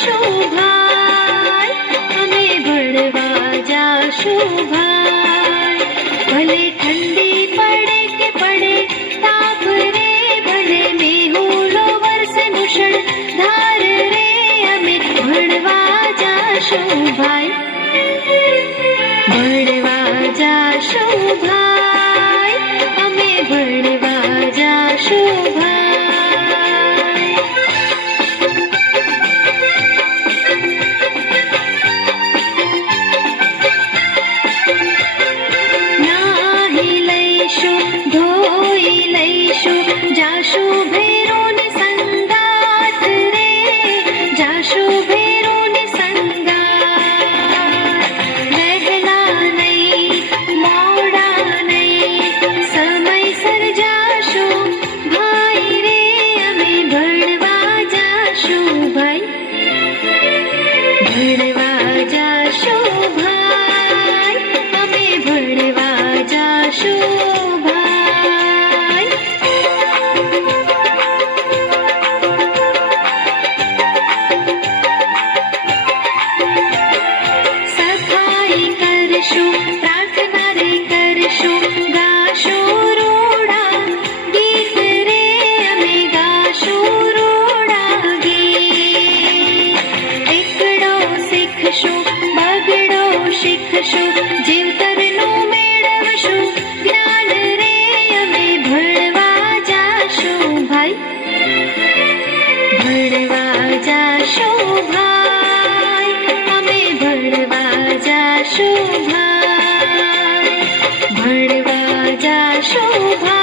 જાશું ભાઈ, અમે ભણવા જાશું ભાઈ. ભલે ઠંડી પડે કે પડે તાપ રે, ભલે મેહુલો વરસે મુશળધાર રે, અમે ભણવા જાશું ભાઈ, ભણવા જાશું ભાઈ, અમે ભણવા જાશું ભાઈ. નાહી લઈશું, ધોઈ લઈશું, જાશું ભેરોની સંગાથ રે, જાશું ભેરોની સંગાથ. વહેલા નહીં, મોડા નહીં, સમયસર જાશું ભાઈ રે, અમે ભણવા જાશું ભાઈ, ભણવા જાશું ભાઈ, અમે ભણવા જાશું ભાઈ. સફાઈ કરશું, પ્રાર્થના રે કરશું, ગાશું રૂડા ગીત રે, અમે ગાશું રૂડા ગીત. એકડો શીખશું, બગડો શીખશું, જીવતરનું મેળવશું જ્ઞાન રે, અમે ભણવા જાશું ભાઈ, ભણવા જાશું ભાઈ, અમે ભણવા જાશું ભાઈ, ભણવા જાશું ભાઈ.